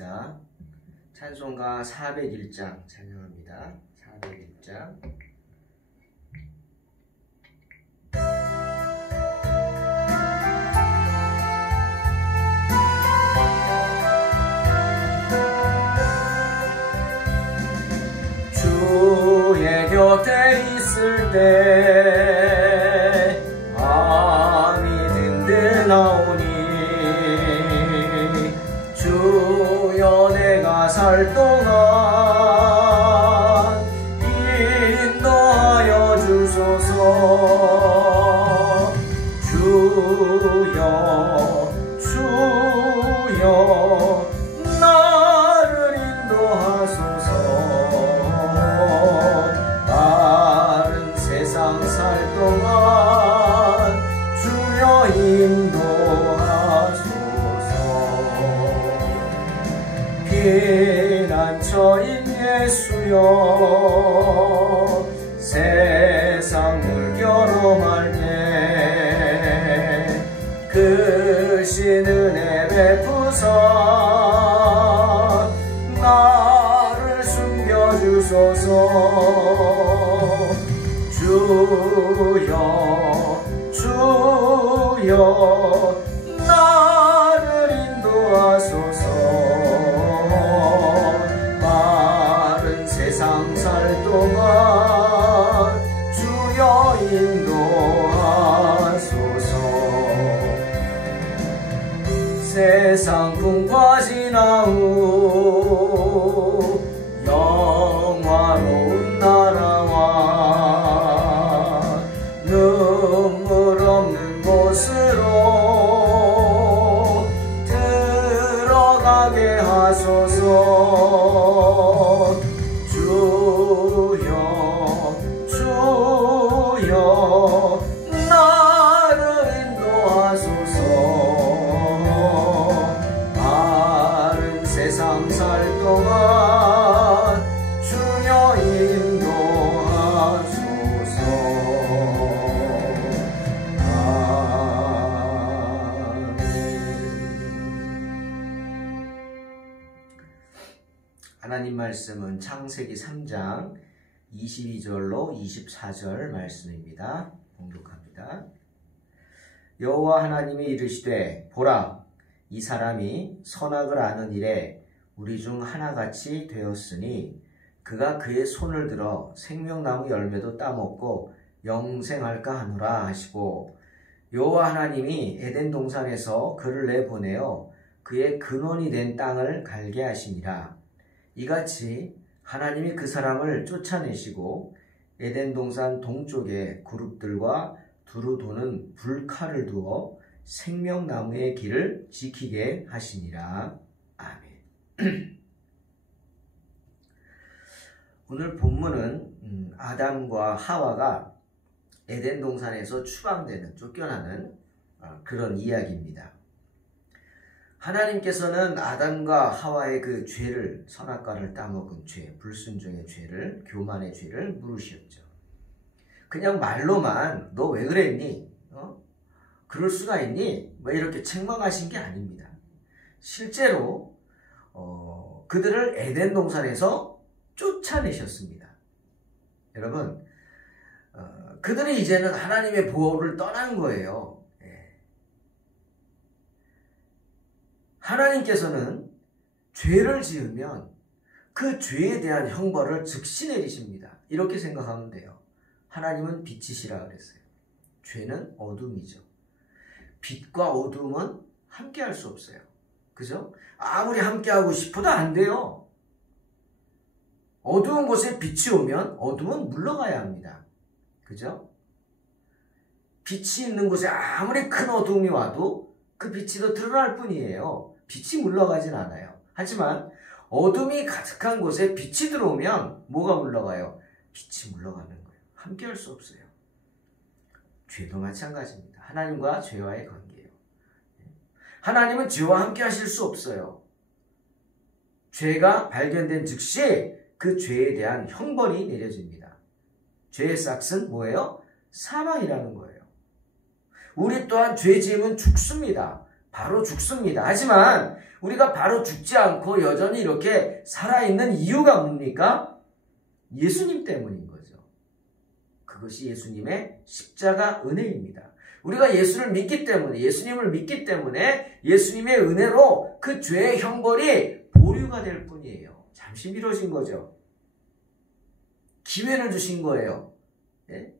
찬송합니다. 찬송가 401장 찬양합니다. 401장. 주의 곁에 있을 때 마음이 든든하오니 주여 내가 살 동안 인도하여 주소서. 주여 주여 나를 인도하소서. 다른 세상 살 동안 주여 인도하소서. 피난처인 예수여 세상 물결험할 때 크신 은혜 베푸사 나를 숨겨주소서. 주여 주여 나를 인도하소서. 마른 세상 살 동안 주여 인도하소서. 세상 풍파 지나후 영화로운 나라와 눈물 없는 곳으로 들어가게 하소서. 주여 주여 나를 인도하소서. 바른 세상 살 동안 주여 인도하소서. 하나님 말씀은 창세기 3장 22절로 24절 말씀입니다. 봉독합니다. 여호와 하나님이 이르시되 보라 이 사람이 선악을 아는 일에 우리 중 하나같이 되었으니 그가 그의 손을 들어 생명나무 열매도 따먹고 영생할까 하노라 하시고 여호와 하나님이 에덴 동산에서 그를 내보내어 그의 근원이 된 땅을 갈게 하시니라. 이같이 하나님이 그 사람을 쫓아내시고 에덴 동산 동쪽에 그룹들과 두루 도는 불칼을 두어 생명나무의 길을 지키게 하시니라. 아멘. 오늘 본문은 아담과 하와가 에덴 동산에서 추방되는, 쫓겨나는 그런 이야기입니다. 하나님께서는 아담과 하와의 그 죄를, 선악과를 따먹은 죄, 불순종의 죄를, 교만의 죄를 물으셨죠. 그냥 말로만 너 왜 그랬니? 그럴 수가 있니? 뭐 이렇게 책망하신 게 아닙니다. 실제로 그들을 에덴 동산에서 쫓아내셨습니다. 여러분, 그들이 이제는 하나님의 보호를 떠난 거예요. 하나님께서는 죄를 지으면 그 죄에 대한 형벌을 즉시 내리십니다. 이렇게 생각하면 돼요. 하나님은 빛이시라 그랬어요. 죄는 어둠이죠. 빛과 어둠은 함께 할 수 없어요. 그죠? 아무리 함께 하고 싶어도 안 돼요. 어두운 곳에 빛이 오면 어둠은 물러가야 합니다. 그죠? 빛이 있는 곳에 아무리 큰 어둠이 와도 그 빛이 더 드러날 뿐이에요. 빛이 물러가진 않아요. 하지만 어둠이 가득한 곳에 빛이 들어오면 뭐가 물러가요? 빛이 물러가는 거예요. 함께 할 수 없어요. 죄도 마찬가지입니다. 하나님과 죄와의 관계예요. 하나님은 죄와 함께 하실 수 없어요. 죄가 발견된 즉시 그 죄에 대한 형벌이 내려집니다. 죄의 삭은 뭐예요? 사망이라는 거예요. 우리 또한 죄 지으면 죽습니다. 바로 죽습니다. 하지만 우리가 바로 죽지 않고 여전히 이렇게 살아있는 이유가 뭡니까? 예수님 때문인 거죠. 그것이 예수님의 십자가 은혜입니다. 우리가 예수를 믿기 때문에, 예수님을 믿기 때문에 예수님의 은혜로 그 죄의 형벌이 보류가 될 뿐이에요. 잠시 미뤄진 거죠. 기회를 주신 거예요. 예?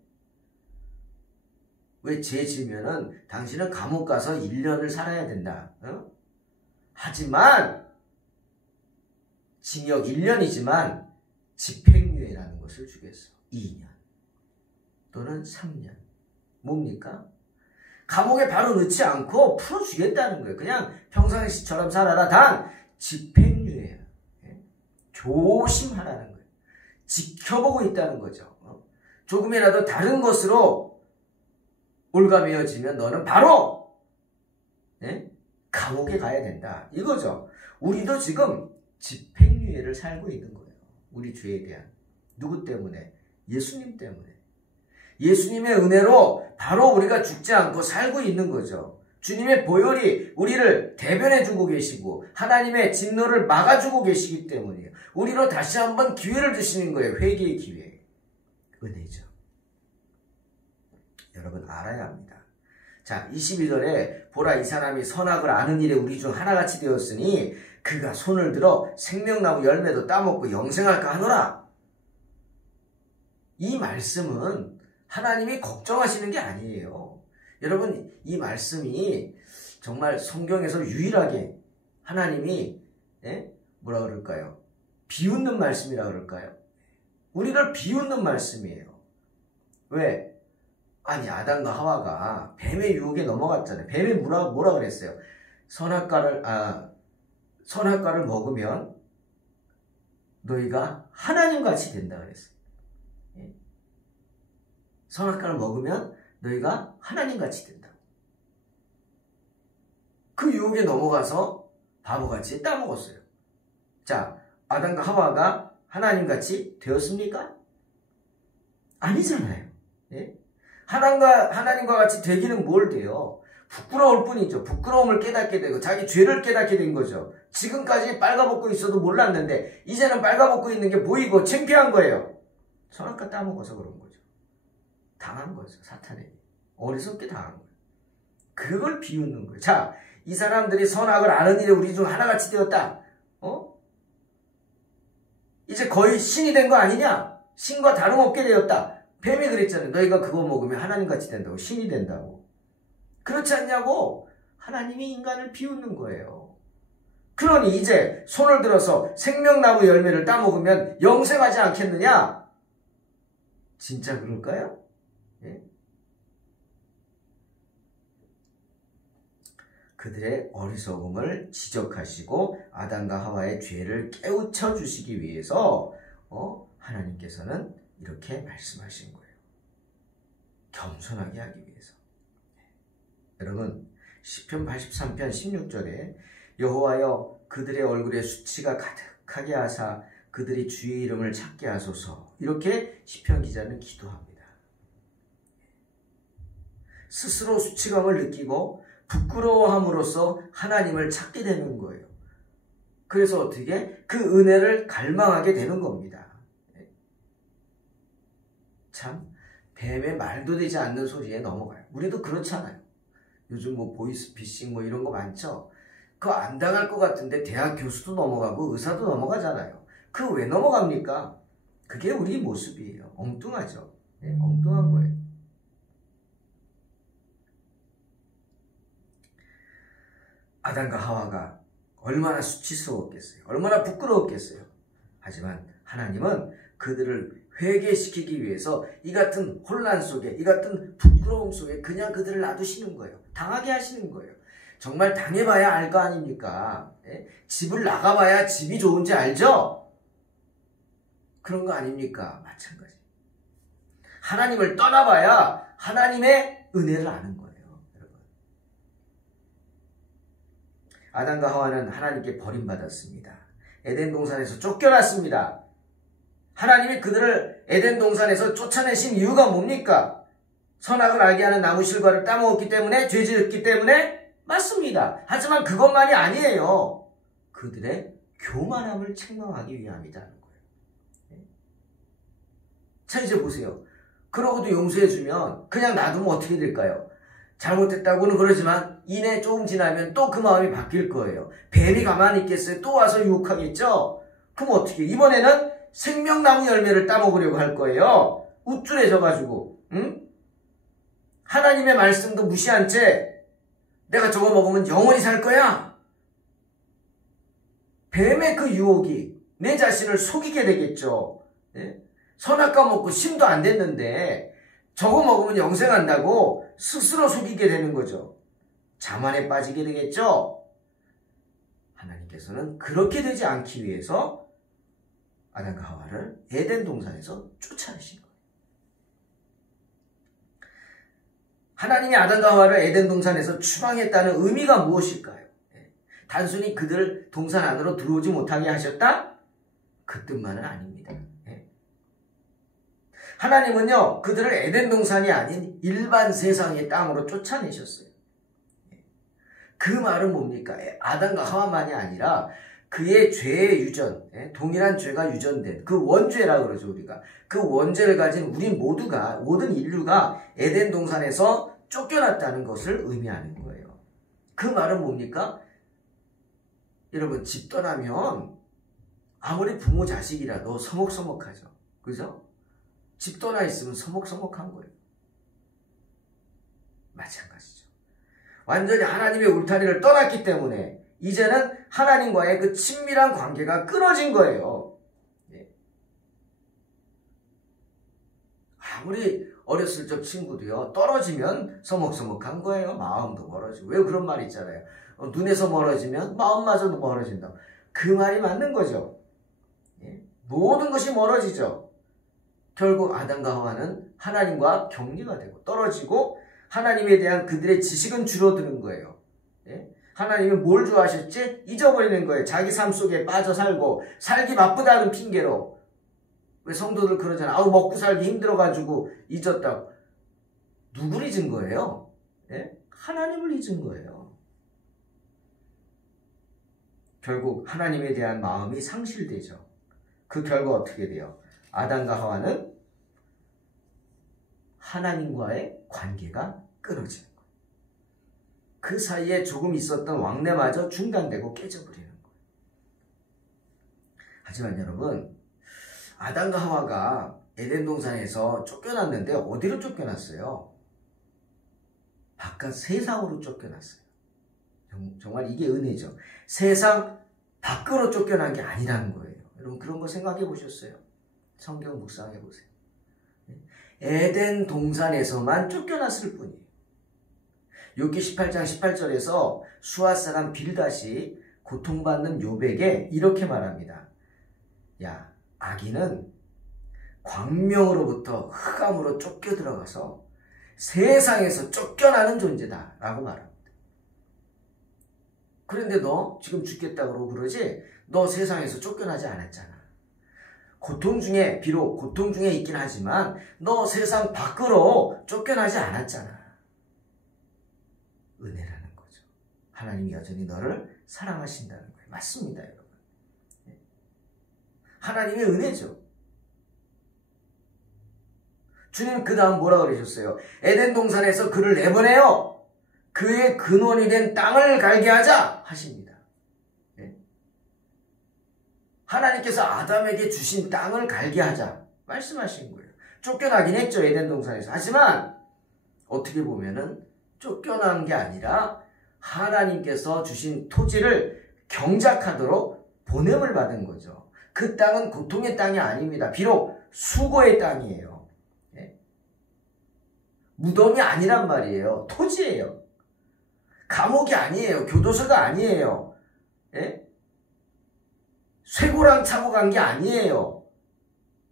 왜 죄 지으면은 당신은 감옥 가서 1년을 살아야 된다. 하지만 징역 1년이지만 집행유예라는 것을 주겠어. 2년 또는 3년. 뭡니까? 감옥에 바로 넣지 않고 풀어주겠다는 거예요. 그냥 평상시처럼 살아라. 단 집행유예야. 조심하라는 거예요. 지켜보고 있다는 거죠. 조금이라도 다른 것으로 올가매어지면 너는 바로 감옥에 가야 된다. 이거죠. 우리도 지금 집행유예를 살고 있는 거예요. 우리 죄에 대한. 누구 때문에? 예수님 때문에. 예수님의 은혜로 바로 우리가 죽지 않고 살고 있는 거죠. 주님의 보혈이 우리를 대변해주고 계시고 하나님의 진노를 막아주고 계시기 때문이에요. 우리로 다시 한번 기회를 주시는 거예요. 회개의 기회. 은혜죠. 여러분 알아야 합니다. 자, 22절에 보라 이 사람이 선악을 아는 일에 우리 중 하나같이 되었으니 그가 손을 들어 생명나무 열매도 따먹고 영생할까 하노라. 이 말씀은 하나님이 걱정하시는 게 아니에요. 여러분 이 말씀이 정말 성경에서 유일하게 하나님이 뭐라 그럴까요? 비웃는 말씀이라 그럴까요? 우리를 비웃는 말씀이에요. 왜? 아니 아담과 하와가 뱀의 유혹에 넘어갔잖아요. 뱀이 뭐라 그랬어요? 선악과를 먹으면 너희가 하나님같이 된다 그랬어요. 선악과를 먹으면 너희가 하나님같이 된다. 그 유혹에 넘어가서 바보같이 따먹었어요. 자, 아담과 하와가 하나님같이 되었습니까? 아니잖아요. 예? 하나님과 같이 되기는 뭘 돼요? 부끄러울 뿐이죠. 부끄러움을 깨닫게 되고 자기 죄를 깨닫게 된 거죠. 지금까지 빨가벗고 있어도 몰랐는데 이제는 빨가벗고 있는 게 보이고 창피한 거예요. 선악과 따먹어서 그런 거죠. 당한 거죠. 사탄에게. 어리석게 당한 거예요. 그걸 비웃는 거예요. 자, 이 사람들이 선악을 아는 일에 우리 중 하나같이 되었다. 이제 거의 신이 된 거 아니냐? 신과 다름없게 되었다. 뱀이 그랬잖아요. 너희가 그거 먹으면 하나님같이 된다고. 신이 된다고. 그렇지 않냐고? 하나님이 인간을 비웃는 거예요. 그러니 이제 손을 들어서 생명나무 열매를 따먹으면 영생하지 않겠느냐? 진짜 그럴까요? 예? 그들의 어리석음을 지적하시고 아담과 하와의 죄를 깨우쳐 주시기 위해서 하나님께서는 이렇게 말씀하신 거예요. 겸손하게 하기 위해서. 여러분 시편 83편 16절에 여호와여 그들의 얼굴에 수치가 가득하게 하사 그들이 주의 이름을 찾게 하소서. 이렇게 시편 기자는 기도합니다. 스스로 수치감을 느끼고 부끄러워함으로써 하나님을 찾게 되는 거예요. 그래서 어떻게? 그 은혜를 갈망하게 되는 겁니다. 참 뱀의 말도 되지 않는 소리에 넘어가요. 우리도 그렇잖아요. 요즘 뭐 보이스피싱 뭐 이런 거 많죠? 그거 안 당할 것 같은데 대학 교수도 넘어가고 의사도 넘어가잖아요. 그거 왜 넘어갑니까? 그게 우리 모습이에요. 엉뚱하죠. 네, 엉뚱한 거예요. 아담과 하와가 얼마나 수치스러웠겠어요. 얼마나 부끄러웠겠어요. 하지만 하나님은 그들을 회개시키기 위해서 이 같은 혼란 속에, 이 같은 부끄러움 속에 그냥 그들을 놔두시는 거예요. 당하게 하시는 거예요. 정말 당해봐야 알 거 아닙니까? 예? 집을 나가봐야 집이 좋은지 알죠? 그런 거 아닙니까? 마찬가지. 하나님을 떠나봐야 하나님의 은혜를 아는 거예요. 여러분. 아담과 하와는 하나님께 버림받았습니다. 에덴 동산에서 쫓겨났습니다. 하나님이 그들을 에덴 동산에서 쫓아내신 이유가 뭡니까? 선악을 알게 하는 나무 실과를 따먹었기 때문에? 죄 지었기 때문에? 맞습니다. 하지만 그것만이 아니에요. 그들의 교만함을 책망하기 위함이라는 거예요. 자, 이제 보세요. 그러고도 용서해주면 그냥 놔두면 어떻게 될까요? 잘못했다고는 그러지만 이내 조금 지나면 또 그 마음이 바뀔 거예요. 뱀이 가만히 있겠어요? 또 와서 유혹하겠죠? 그럼 어떻게? 이번에는 생명나무 열매를 따먹으려고 할 거예요. 우쭐해져가지고, 응? 하나님의 말씀도 무시한 채 내가 저거 먹으면 영원히 살 거야. 뱀의 그 유혹이 내 자신을 속이게 되겠죠. 네? 선악과 먹고 심도 안 됐는데 저거 먹으면 영생한다고 스스로 속이게 되는 거죠. 자만에 빠지게 되겠죠. 하나님께서는 그렇게 되지 않기 위해서 아담과 하와를 에덴 동산에서 쫓아내신 거예요. 하나님이 아담과 하와를 에덴 동산에서 추방했다는 의미가 무엇일까요? 단순히 그들 동산 안으로 들어오지 못하게 하셨다? 그 뜻만은 아닙니다. 하나님은요, 그들을 에덴 동산이 아닌 일반 세상의 땅으로 쫓아내셨어요. 그 말은 뭡니까? 아담과 하와만이 아니라 그의 죄의 유전, 동일한 죄가 유전된 그 원죄라 그러죠, 우리가. 그 원죄를 가진 우리 모두가, 모든 인류가 에덴 동산에서 쫓겨났다는 것을 의미하는 거예요. 그 말은 뭡니까? 여러분, 집 떠나면 아무리 부모 자식이라도 서먹서먹하죠. 그죠? 집 떠나 있으면 서먹서먹한 거예요. 마찬가지죠. 완전히 하나님의 울타리를 떠났기 때문에 이제는 하나님과의 그 친밀한 관계가 끊어진 거예요. 아무리 어렸을 적 친구도요, 떨어지면 서먹서먹한 거예요. 마음도 멀어지고. 왜 그런 말이 있잖아요. 눈에서 멀어지면 마음마저도 멀어진다. 그 말이 맞는 거죠. 모든 것이 멀어지죠. 결국 아담과 하와는 하나님과 격리가 되고 떨어지고 하나님에 대한 그들의 지식은 줄어드는 거예요. 하나님이 뭘 좋아하셨지? 잊어버리는 거예요. 자기 삶 속에 빠져 살고 살기 바쁘다는 핑계로. 왜 성도들 그러잖아. 아우 먹고 살기 힘들어가지고 잊었다고. 누굴 잊은 거예요? 하나님을 잊은 거예요. 결국 하나님에 대한 마음이 상실되죠. 그 결과 어떻게 돼요? 아담과 하와는 하나님과의 관계가 끊어지는 거예요. 그 사이에 조금 있었던 왕래마저 중단되고 깨져버리는 거예요. 하지만 여러분, 아담과 하와가 에덴 동산에서 쫓겨났는데 어디로 쫓겨났어요? 바깥 세상으로 쫓겨났어요. 정말 이게 은혜죠. 세상 밖으로 쫓겨난 게 아니라는 거예요. 여러분 그런 거 생각해 보셨어요? 성경 묵상해 보세요. 에덴 동산에서만 쫓겨났을 뿐이에요. 욥기 18장 18절에서 수앗 사람 빌닷이 고통받는 욥에게 이렇게 말합니다. 야, 악인은 광명으로부터 흑암으로 쫓겨 들어가서 세상에서 쫓겨나는 존재다 라고 말합니다. 그런데 너 지금 죽겠다고 그러고 그러지? 너 세상에서 쫓겨나지 않았잖아. 고통 중에, 비록 고통 중에 있긴 하지만 너 세상 밖으로 쫓겨나지 않았잖아. 은혜라는 거죠. 하나님이 여전히 너를 사랑하신다는 거예요. 맞습니다, 여러분. 하나님의 은혜죠. 주님 그 다음 뭐라 그러셨어요? 에덴 동산에서 그를 내보내요. 그의 근원이 된 땅을 갈게 하자 하십니다. 하나님께서 아담에게 주신 땅을 갈게 하자 말씀하신 거예요. 쫓겨나긴 했죠, 에덴 동산에서. 하지만 어떻게 보면은 쫓겨난 게 아니라 하나님께서 주신 토지를 경작하도록 보냄을 받은 거죠. 그 땅은 고통의 땅이 아닙니다. 비록 수고의 땅이에요. 무덤이 아니란 말이에요. 토지예요. 감옥이 아니에요. 교도소가 아니에요. 쇠고랑 차고 간 게 아니에요.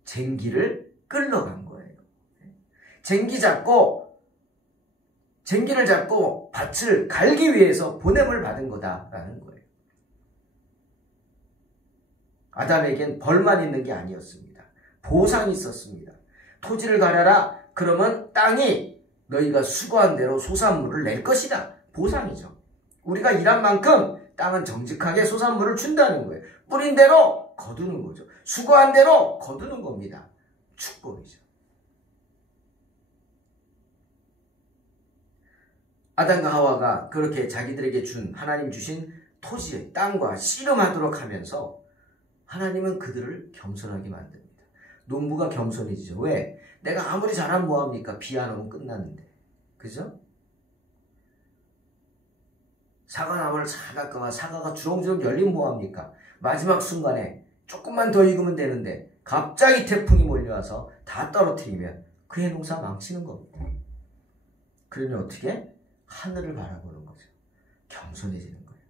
쟁기를 끌러간 거예요. 쟁기를 잡고 밭을 갈기 위해서 보냄을 받은 거다라는 거예요. 아담에겐 벌만 있는 게 아니었습니다. 보상이 있었습니다. 토지를 가려라. 그러면 땅이 너희가 수고한 대로 소산물을 낼 것이다. 보상이죠. 우리가 일한 만큼 땅은 정직하게 소산물을 준다는 거예요. 뿌린 대로 거두는 거죠. 수고한 대로 거두는 겁니다. 축복이죠. 아담과 하와가 그렇게 자기들에게 준 하나님 주신 토지의 땅과 씨름하도록 하면서 하나님은 그들을 겸손하게 만듭니다. 농부가 겸손해지죠. 왜? 내가 아무리 잘하면 뭐합니까? 비 안 오면 끝났는데. 그죠? 사과나무를 잘 깎아가 사과가 주렁주렁 열리면 뭐합니까? 마지막 순간에 조금만 더 익으면 되는데 갑자기 태풍이 몰려와서 다 떨어뜨리면 그의 농사 망치는 겁니다. 그러니 어떻게? 하늘을 바라보는 거죠. 겸손해지는 거예요.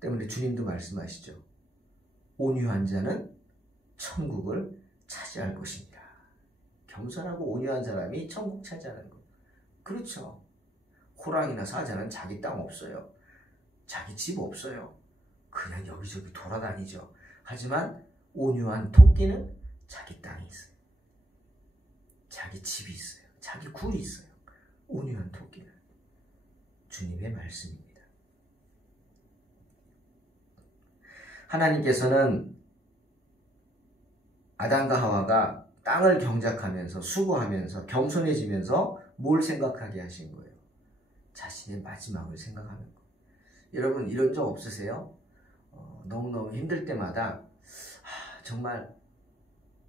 때문에 주님도 말씀하시죠. 온유한 자는 천국을 차지할 것입니다. 겸손하고 온유한 사람이 천국 차지하는 것. 그렇죠. 호랑이나 사자는 자기 땅 없어요. 자기 집 없어요. 그냥 여기저기 돌아다니죠. 하지만 온유한 토끼는 자기 땅이 있어요. 자기 집이 있어요. 자기 굴이 있어요. 온유한 토끼는. 주님의 말씀입니다. 하나님께서는 아담과 하와가 땅을 경작하면서 수고하면서 겸손해지면서 뭘 생각하게 하신 거예요? 자신의 마지막을 생각하는 거예요. 여러분 이런 적 없으세요? 너무너무 힘들 때마다 정말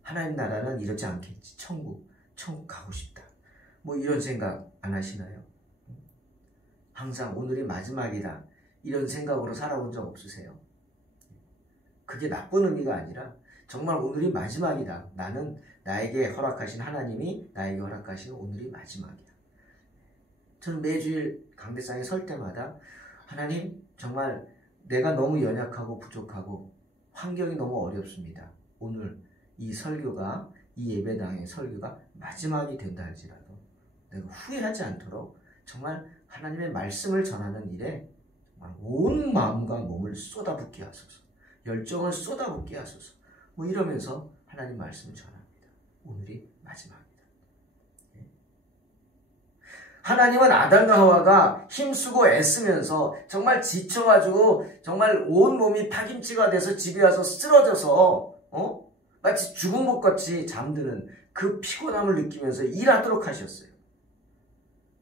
하나님 나라는 이렇지 않겠지. 천국 가고 싶다. 뭐 이런 생각 안 하시나요? 항상 오늘이 마지막이다. 이런 생각으로 살아본 적 없으세요? 그게 나쁜 의미가 아니라 정말 오늘이 마지막이다. 나는 나에게 허락하신 하나님이 나에게 허락하신 오늘이 마지막이다. 저는 매주일 강대상에 설 때마다 하나님 정말 내가 너무 연약하고 부족하고 환경이 너무 어렵습니다. 오늘 이 설교가 이 예배당의 설교가 마지막이 된다 할지라도 내가 후회하지 않도록 정말 하나님의 말씀을 전하는 일에 온 마음과 몸을 쏟아붓게 하소서. 열정을 쏟아붓게 하소서. 뭐 이러면서 하나님 말씀을 전합니다. 오늘이 마지막이다. 하나님은 아담과 하와가 힘쓰고 애쓰면서 정말 지쳐가지고 정말 온몸이 파김치가 돼서 집에 와서 쓰러져서 마치 죽은 것 같이 잠드는 그 피곤함을 느끼면서 일하도록 하셨어요.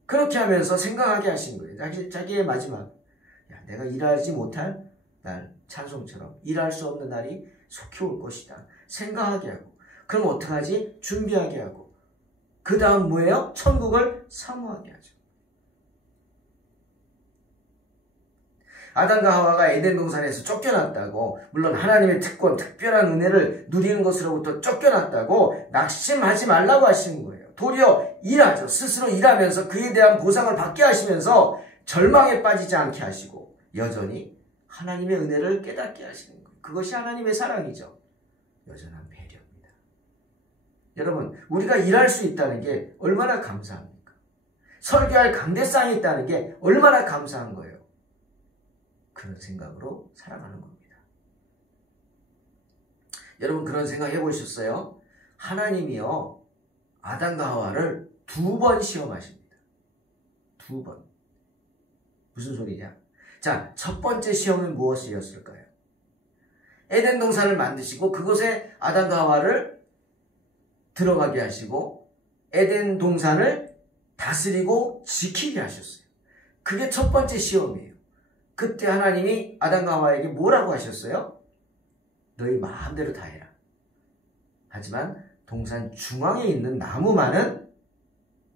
그렇게 하면서 생각하게 하신 거예요. 자기의 마지막. 내가 일하지 못할 날 찬송처럼 일할 수 없는 날이 속히 올 것이다. 생각하게 하고 그럼 어떡하지? 준비하게 하고 그 다음 뭐예요? 천국을 사모하게 하죠. 아담과 하와가 에덴 동산에서 쫓겨났다고 물론 하나님의 특권, 특별한 은혜를 누리는 것으로부터 쫓겨났다고 낙심하지 말라고 하시는 거예요. 도리어 일하죠. 스스로 일하면서 그에 대한 보상을 받게 하시면서 절망에 빠지지 않게 하시고 여전히 하나님의 은혜를 깨닫게 하시는 거예요. 그것이 하나님의 사랑이죠. 여전한 배려입니다. 여러분 우리가 일할 수 있다는 게 얼마나 감사합니까? 설교할 강대상이 있다는 게 얼마나 감사한 거예요. 그런 생각으로 살아가는 겁니다. 여러분 그런 생각 해보셨어요? 하나님이요 아담과 하와를 2번 시험하십니다. 2번. 무슨 소리냐? 자, 첫 번째 시험은 무엇이었을까요? 에덴 동산을 만드시고 그곳에 아담과 하와를 들어가게 하시고 에덴 동산을 다스리고 지키게 하셨어요. 그게 첫 번째 시험이에요. 그때 하나님이 아담과 하와에게 뭐라고 하셨어요? 너희 마음대로 다 해라. 하지만 동산 중앙에 있는 나무만은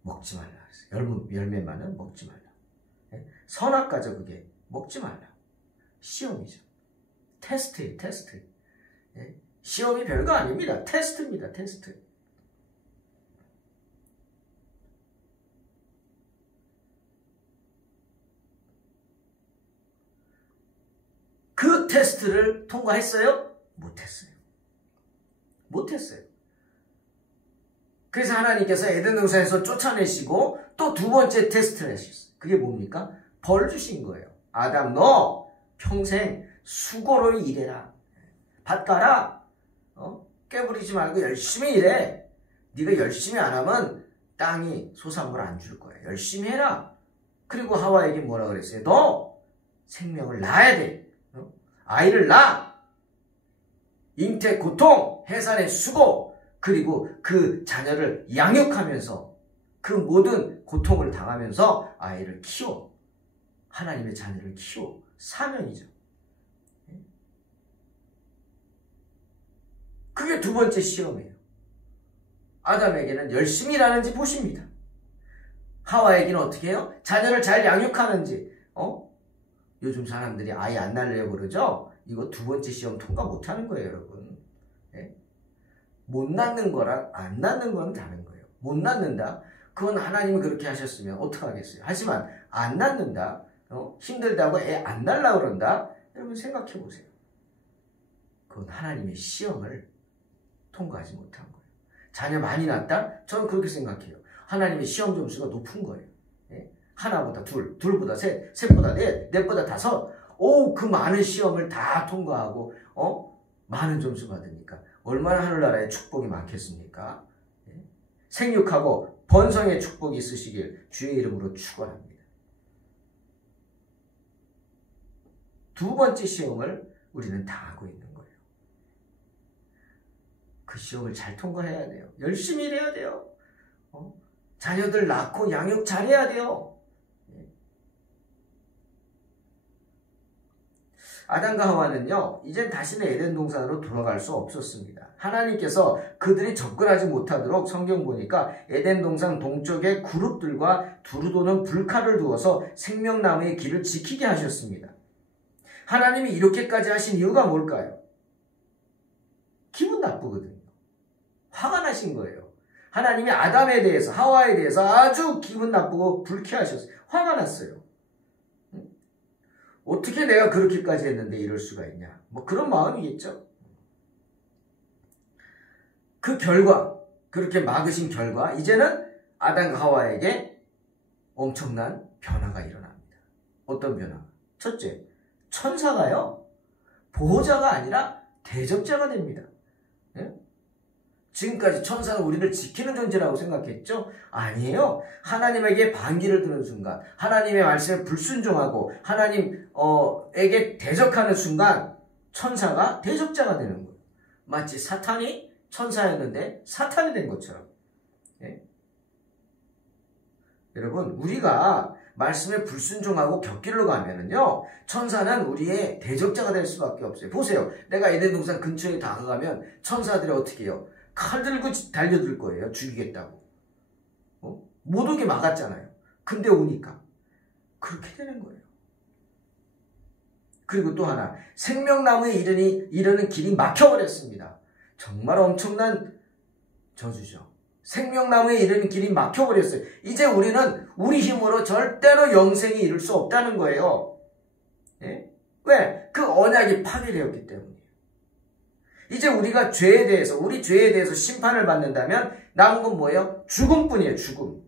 먹지 말라 그랬어요. 열매만은 먹지 말라. 선악과죠 그게. 먹지 말라. 시험이죠. 테스트예요. 테스트. 시험이 별거 아닙니다. 테스트입니다. 테스트. 그 테스트를 통과했어요? 못했어요. 못했어요. 그래서 하나님께서 에덴 동산에서 쫓아내시고 또 2번째 테스트를 하셨어요. 그게 뭡니까? 벌 주신 거예요. 아담 너 평생 수고로 일해라. 밭 가라. 깨부리지 말고 열심히 일해. 네가 열심히 안 하면 땅이 소산물 안 줄 거야. 열심히 해라. 그리고 하와에게 뭐라 그랬어요? 너 생명을 낳아야 돼. 아이를 낳아. 잉태 고통, 해산의 수고, 그리고 그 자녀를 양육하면서 그 모든 고통을 당하면서 아이를 키워. 하나님의 자녀를 키워. 사명이죠. 그게 두 번째 시험이에요. 아담에게는 열심히 일하는지 보십니다. 하와에게는 어떻게 해요? 자녀를 잘 양육하는지. 요즘 사람들이 아이 안 낳으려고 그러죠? 이거 두 번째 시험 통과 못하는 거예요, 여러분. 네? 못 낳는 거랑 안 낳는 건 다른 거예요. 못 낳는다? 그건 하나님이 그렇게 하셨으면 어떡하겠어요? 하지만 안 낳는다? 힘들다고 애 안 낳으려고 그런다? 여러분 생각해 보세요. 그건 하나님의 시험을 통과하지 못한 거예요. 자녀 많이 낳았다? 저는 그렇게 생각해요. 하나님의 시험 점수가 높은 거예요. 예? 하나보다 둘, 둘보다 셋, 셋보다 넷, 넷보다 다섯. 그 많은 시험을 다 통과하고 많은 점수 받으니까 얼마나 하늘나라에 축복이 많겠습니까? 예? 생육하고 번성의 축복이 있으시길 주의 이름으로 축원합니다. 두 번째 시험을 우리는 당하고 있는 거예요. 그 시험을 잘 통과해야 돼요. 열심히 일해야 돼요. 자녀들 낳고 양육 잘해야 돼요. 아담과 하와는요, 이젠 다시는 에덴 동산으로 돌아갈 수 없었습니다. 하나님께서 그들이 접근하지 못하도록 성경 보니까 에덴 동산 동쪽에 그룹들과 두루 도는 불칼을 두어서 생명나무의 길을 지키게 하셨습니다. 하나님이 이렇게까지 하신 이유가 뭘까요? 기분 나쁘거든요. 화가 나신 거예요. 하나님이 아담에 대해서, 하와에 대해서 아주 기분 나쁘고 불쾌하셨어요. 화가 났어요. 어떻게 내가 그렇게까지 했는데 이럴 수가 있냐. 뭐 그런 마음이겠죠. 그 결과, 그렇게 막으신 결과, 이제는 아담과 하와에게 엄청난 변화가 일어납니다. 어떤 변화? 첫째, 천사가요, 보호자가 아니라 대적자가 됩니다. 예? 지금까지 천사는 우리를 지키는 존재라고 생각했죠? 아니에요. 하나님에게 반기를 드는 순간, 하나님의 말씀에 불순종하고 하나님에게 대적하는 순간 천사가 대적자가 되는 거예요. 마치 사탄이 천사였는데 사탄이 된 것처럼. 예? 여러분, 우리가 말씀에 불순종하고 격길로 가면은요, 천사는 우리의 대적자가 될 수밖에 없어요. 보세요. 내가 에덴 동산 근처에 다가가면 천사들이 어떻게 해요? 칼 들고 달려들 거예요. 죽이겠다고. 못 오게 막았잖아요. 근데 오니까. 그렇게 되는 거예요. 그리고 또 하나, 생명나무에 이르는 길이 막혀버렸습니다. 정말 엄청난 저주죠. 생명나무에 이르는 길이 막혀버렸어요. 이제 우리는 우리 힘으로 절대로 영생에 이를 수 없다는 거예요. 예? 왜? 그 언약이 파괴되었기 때문이에요. 이제 우리가 우리 죄에 대해서 심판을 받는다면 남은 건 뭐예요? 죽음뿐이에요. 죽음.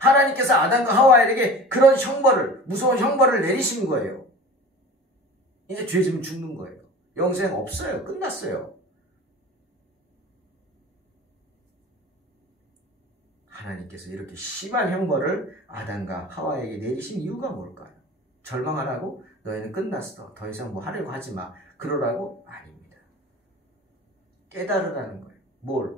하나님께서 아담과 하와에게 그런 형벌을, 무서운 형벌을 내리신 거예요. 이제 죄 지면 죽는 거예요. 영생 없어요. 끝났어요. 하나님께서 이렇게 심한 형벌을 아담과 하와에게 내리신 이유가 뭘까요? 절망하라고? 너희는 끝났어. 더 이상 뭐 하려고 하지 마. 그러라고? 아닙니다. 깨달으라는 거예요. 뭘?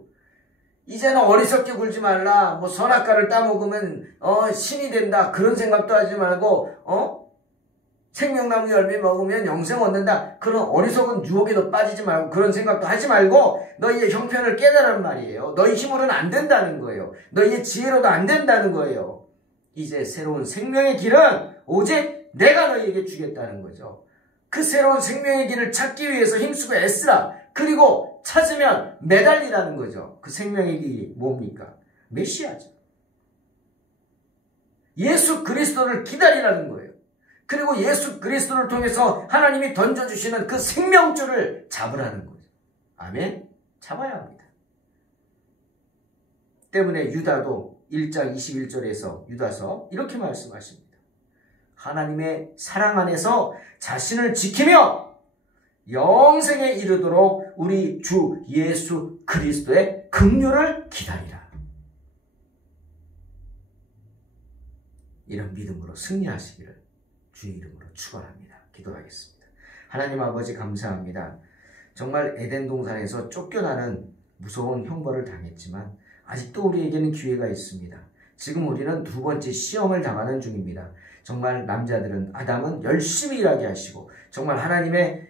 이제는 어리석게 굴지 말라. 뭐 선악과를 따먹으면 신이 된다. 그런 생각도 하지 말고 생명나무 열매 먹으면 영생 얻는다. 그런 어리석은 유혹에도 빠지지 말고 그런 생각도 하지 말고 너희의 형편을 깨달으란 말이에요. 너희 힘으로는 안 된다는 거예요. 너희의 지혜로도 안 된다는 거예요. 이제 새로운 생명의 길은 오직 내가 너희에게 주겠다는 거죠. 그 새로운 생명의 길을 찾기 위해서 힘쓰고 애쓰라. 그리고 찾으면 매달리라는 거죠. 그 생명의 길이 뭡니까? 메시아죠. 예수 그리스도를 기다리라는 거예요. 그리고 예수 그리스도를 통해서 하나님이 던져주시는 그 생명줄을 잡으라는 거죠. 아멘? 잡아야 합니다. 때문에 유다도 1장 21절에서 유다서 이렇게 말씀하십니다. 하나님의 사랑 안에서 자신을 지키며 영생에 이르도록 우리 주 예수 그리스도의 긍휼을 기다리라. 이런 믿음으로 승리하시기를 주의 이름으로 축원합니다. 기도하겠습니다. 하나님 아버지 감사합니다. 정말 에덴 동산에서 쫓겨나는 무서운 형벌을 당했지만 아직도 우리에게는 기회가 있습니다. 지금 우리는 두 번째 시험을 당하는 중입니다. 정말 남자들은 아담은 열심히 일하게 하시고 정말 하나님의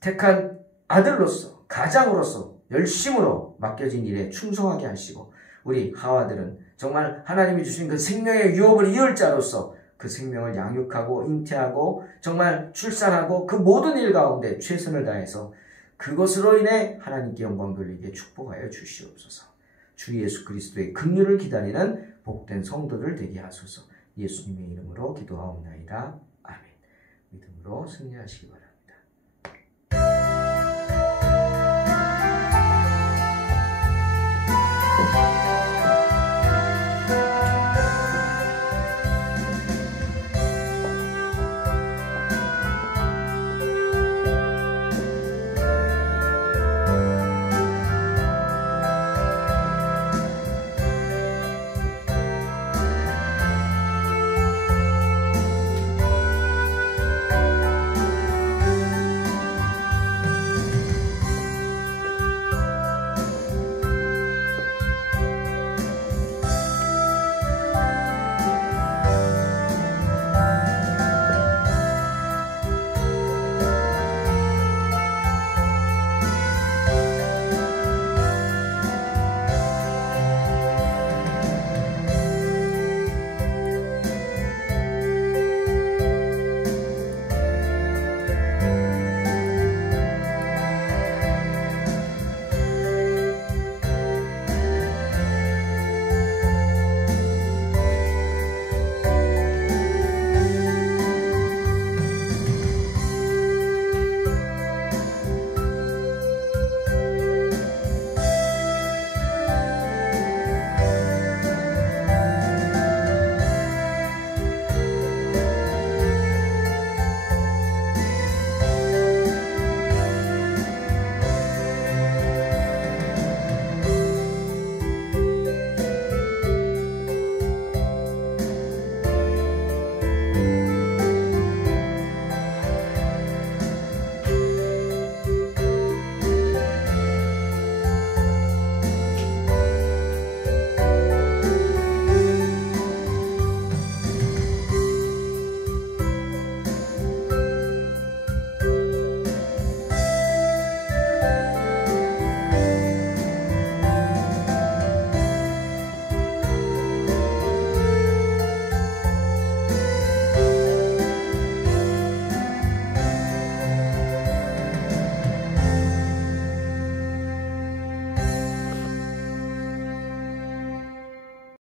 택한 아들로서 가장으로서 열심으로 맡겨진 일에 충성하게 하시고 우리 하와들은 정말 하나님이 주신 그 생명의 유업을 이을 자로서 그 생명을 양육하고 잉태하고 정말 출산하고 그 모든 일 가운데 최선을 다해서 그것으로 인해 하나님께 영광 돌리게 축복하여 주시옵소서. 주 예수 그리스도의 긍휼을 기다리는 복된 성도들 되게 하소서. 예수님의 이름으로 기도하옵나이다. 아멘. 믿음으로 승리하시기 바랍니다.